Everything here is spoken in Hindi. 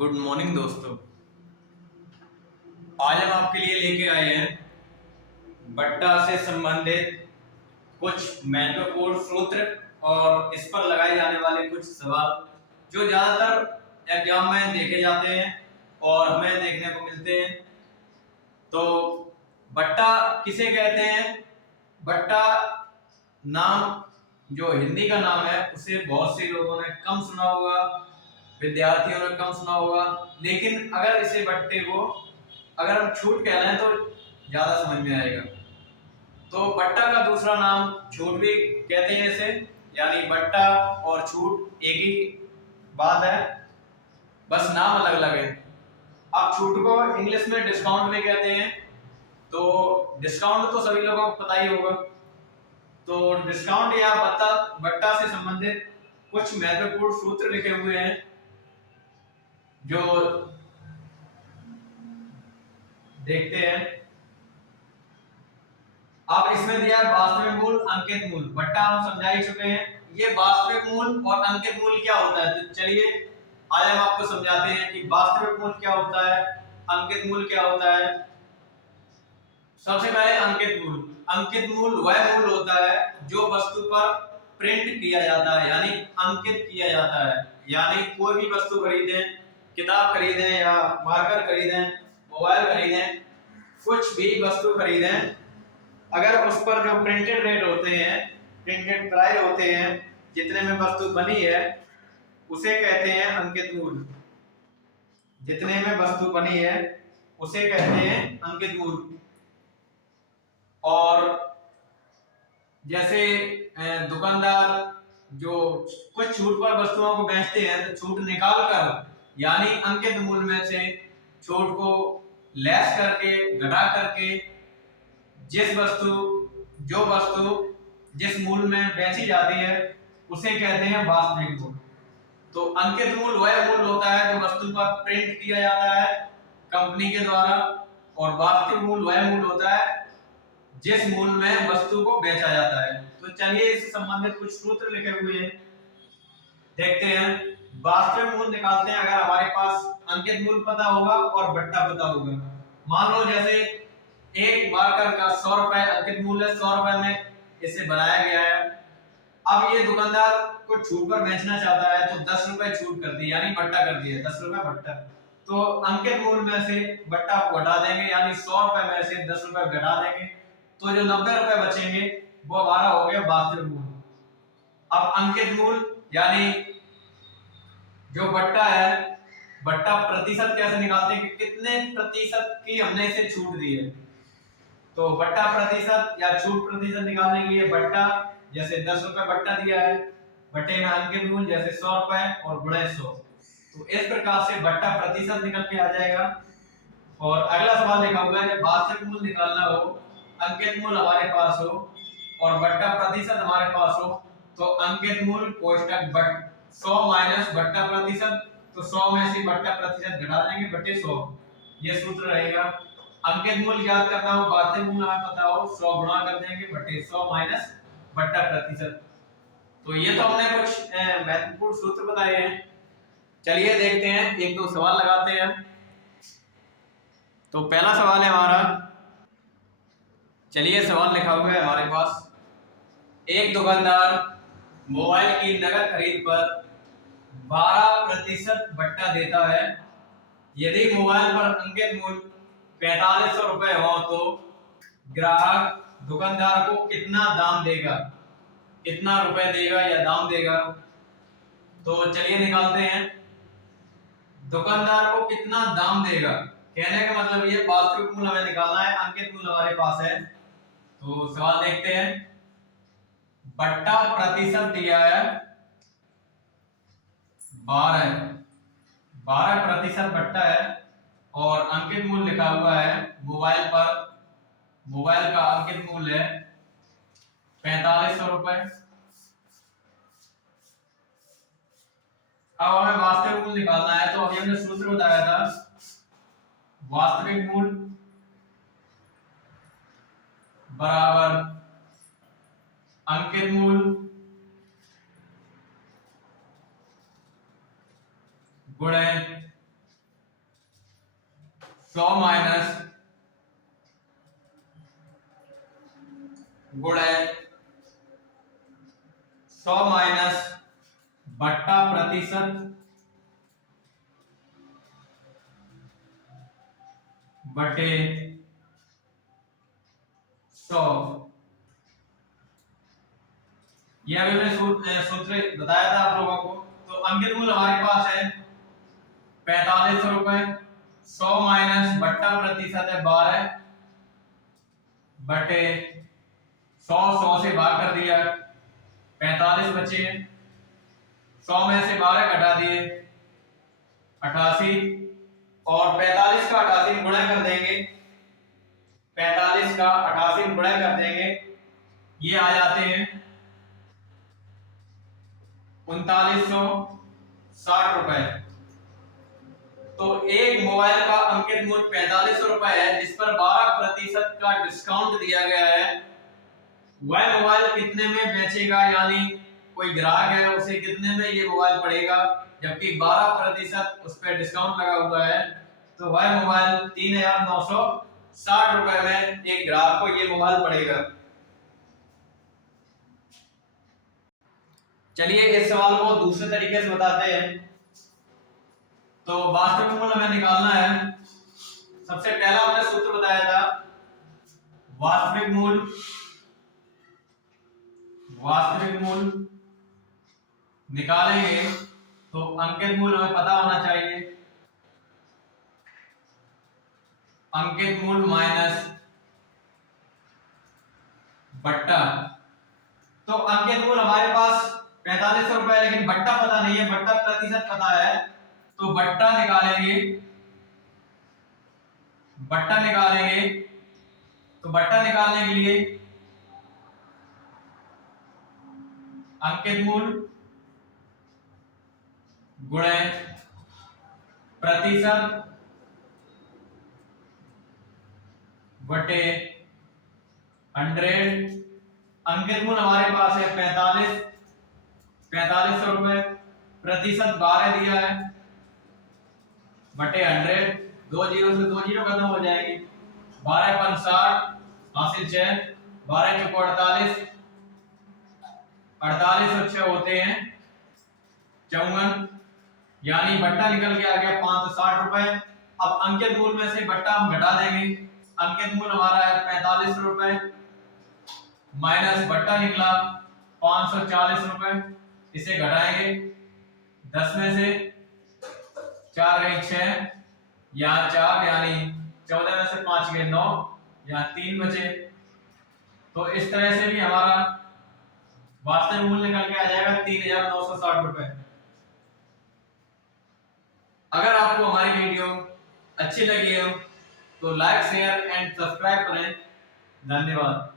गुड मॉर्निंग दोस्तों। आज हम आपके लिए लेके आए हैं बट्टा से संबंधित कुछ महत्वपूर्ण सूत्र और इस पर लगाए जाने वाले कुछ सवाल जो ज्यादातर एग्जाम में देखे जाते हैं और हमें देखने को मिलते हैं। तो बट्टा किसे कहते हैं? बट्टा नाम जो हिंदी का नाम है उसे बहुत से लोगों ने कम सुना होगा, विद्यार्थियों ने कम सुना होगा, लेकिन अगर इसे बट्टे को अगर हम छूट कह रहे हैं तो ज्यादा समझ में आएगा। तो बट्टा का दूसरा नाम छूट भी कहते हैं इसे, यानी बट्टा और छूट एक ही बात है, बस नाम अलग अलग है। अब छूट को इंग्लिश में डिस्काउंट भी कहते हैं। तो डिस्काउंट तो सभी लोगों को पता ही होगा। तो डिस्काउंट या बट्टा बट्टा से संबंधित कुछ महत्वपूर्ण सूत्र लिखे हुए हैं जो देखते हैं। अब इसमें दिया है वास्तविक मूल, अंकित मूल। बट्टा हम समझा ही चुके हैं। ये वास्तविक मूल और अंकित मूल क्या होता है, तो चलिए आज हम आपको समझाते हैं कि वास्तविक मूल क्या होता है, अंकित मूल क्या होता है। सबसे पहले अंकित मूल। अंकित मूल वह मूल होता है जो वस्तु पर प्रिंट किया जाता है, यानी अंकित किया जाता है। यानी कोई भी वस्तु खरीदें, किताब खरीदें या मार्कर खरीदें, मोबाइल खरीदें, कुछ भी वस्तु खरीदें, अगर उस पर जो प्रिंटेड रेट होते हैं, प्रिंटेड प्राइस होते हैं, जितने में वस्तु बनी है उसे कहते हैं अंकित मूल। जितने में वस्तु बनी है उसे कहते हैं अंकित मूल। और जैसे दुकानदार जो कुछ छूट पर वस्तुओं को बेचते हैं तो छूट निकाल कर यानी अंकित मूल में से छूट को लेस करके घटा करके जो वस्तु जिस मूल में बेची जाती है उसे कहते हैं वास्तविक मूल। तो अंकित मूल वह मूल होता है जो वस्तु पर प्रिंट किया जाता है कंपनी के द्वारा, और वास्तविक मूल वह मूल होता है जिस मूल में वस्तु को बेचा जाता है। तो चलिए इससे संबंधित कुछ सूत्र लिखे हुए हैं, देखते हैं। वास्तविक मूल निकालते हैं अगर हमारे पास अंकित मूल पता होगा और बट्टा पता होगा। मान लो जैसे एक मार्कर का 100 रुपए अंकित मूल्य, 100 रुपए में इसे बनाया गया है। अब ये दुकानदार को छूट पर बेचना चाहता है तो 10 रुपए छूट कर दी, यानी बट्टा कर दिया, 10 रुपए बट्टा। तो अंकित मूल्य में से बट्टा को घटा देंगे, यानी 100 रुपए में से 10 रुपए घटा देंगे, तो जो 90 रुपए बचेंगे वो हमारा हो गया वास्तविक मूल्य। अब अंकित मूल्य यानी जो बट्टा है, बट्टा प्रतिशत कैसे निकालते हैं कि कितने प्रतिशत की हमने इसे छूट दी है। तो बट्टा प्रतिशत या छूट प्रतिशत निकालने के लिए बट्टा, जैसे 10 रुपए बट्टा दिया है, बट्टे में अंकित मूल्य जैसे 100 रुपए और गुणे 100, तो इस प्रकार से बट्टा प्रतिशत निकल के आ जाएगा। और अगला सवाल लिखा हुआ है जब वास्तविक मूल्य निकालना हो, अंकित मूल्य हमारे पास हो और बट्टा प्रतिशत हमारे पास हो, तो अंकित मूल्य कोष्टक 100 माइनस बट्टा प्रतिशत, तो 100 में से बट्टा प्रतिशत घटा देंगे बटे 100, ये सूत्र रहेगा। अंकित मूल्य ज्ञात करना हो, वास्तविक मूल्य हमें पता हो, 100 गुणा कर देंगे बटे 100 माइनस बट्टा प्रतिशत। तो ये तो हमने कुछ महत्वपूर्ण सूत्र बताए हैं। चलिए देखते हैं, एक दो सवाल लगाते हैं। तो पहला सवाल है हमारा, चलिए सवाल लिखा हुआ है हमारे पास। एक दुकानदार मोबाइल की नकद खरीद पर 12% बट्टा देता है। यदि मोबाइल पर अंकित मूल्य 4500 रुपए हो तो ग्राहक दुकानदार को कितना दाम देगा, कितना रुपए देगा या दाम देगा। तो चलिए निकालते हैं, दुकानदार को कितना दाम देगा, कहने का मतलब ये वास्तविक मूल्य हमें निकालना है, अंकित मूल्य हमारे पास है। तो सवाल देखते हैं, बट्टा प्रतिशत दिया है 12% बट्टा है और अंकित मूल्य लिखा हुआ है मोबाइल पर, मोबाइल का अंकित मूल्य है 4500 रुपए। अब हमें वास्तविक मूल्य निकालना है, तो अभी हमने सूत्र बताया था, वास्तविक मूल्य बराबर अंकित मूल्य गुणे 100 माइनस गुणे 100 माइनस बट्टा प्रतिशत बटे 100। ये अभी मैंने सूत्र बताया था आप लोगों को। तो अंकित मूल हमारे पास है 4500 रुपए। 100 माइनस बट्टा प्रतिशत है 12 बटे 100 से भाग कर दिया, 45 बचे। 100 में से 12 घटा दिए 88, और 45 का 88 में गुणा कर देंगे, 45 का 88 में गुणा कर देंगे, ये आ जाते हैं 3960 रुपए। तो एक मोबाइल का अंकित मूल्य 4500 रुपए है, जिस पर 12% का डिस्काउंट दिया गया है। वह मोबाइल कितने में बेचेगा, यानी कोई ग्राहक है उसे कितने में ये मोबाइल पड़ेगा, जबकि 12% उस पर डिस्काउंट लगा हुआ है। तो वह मोबाइल 3960 रुपए में एक ग्राहक को ये मोबाइल पड़ेगा। चलिए इस सवाल को दूसरे तरीके से बताते हैं। तो वास्तविक मूल्य हमें निकालना है। सबसे पहला हमने सूत्र बताया था, वास्तविक मूल्य निकालेंगे तो अंकित मूल्य हमें पता होना चाहिए। अंकित मूल्य माइनस बट्टा। तो अंकित मूल्य हमारे पास 4500 रुपए है, लेकिन बट्टा पता नहीं है, बट्टा प्रतिशत पता है। तो बट्टा निकालेंगे, तो बट्टा निकालने के लिए अंकित मूल्य गुणे प्रतिशत बटे 100। अंकित मूल्य हमारे पास है 4500 रुपए, प्रतिशत 12 दिया है, बटे 100। 2 जीरो से 2 जीरो खत्म हो जाएगी। 12 पन 60 हासिल 6, 12 चौको 48, 48 और 6 होते हैं 54, यानी बट्टा निकल के आ गया 560 रुपए। अब अंकित मूल्य में से बट्टा हम घटा देंगे। अंकित मूल्य हमारा है 4500 रुपए माइनस बट्टा निकला 540 रुपए, इसे घटाएंगे। 10 में से 4 गई 6, यहाँ 4, यानी 14 में से 5 गए 9, यहाँ 3 बचे। तो इस तरह से भी हमारा वास्तविक मूल्य निकल के आ जाएगा 3960 रुपए। अगर आपको हमारी वीडियो अच्छी लगी हो तो लाइक शेयर एंड सब्सक्राइब करें। धन्यवाद।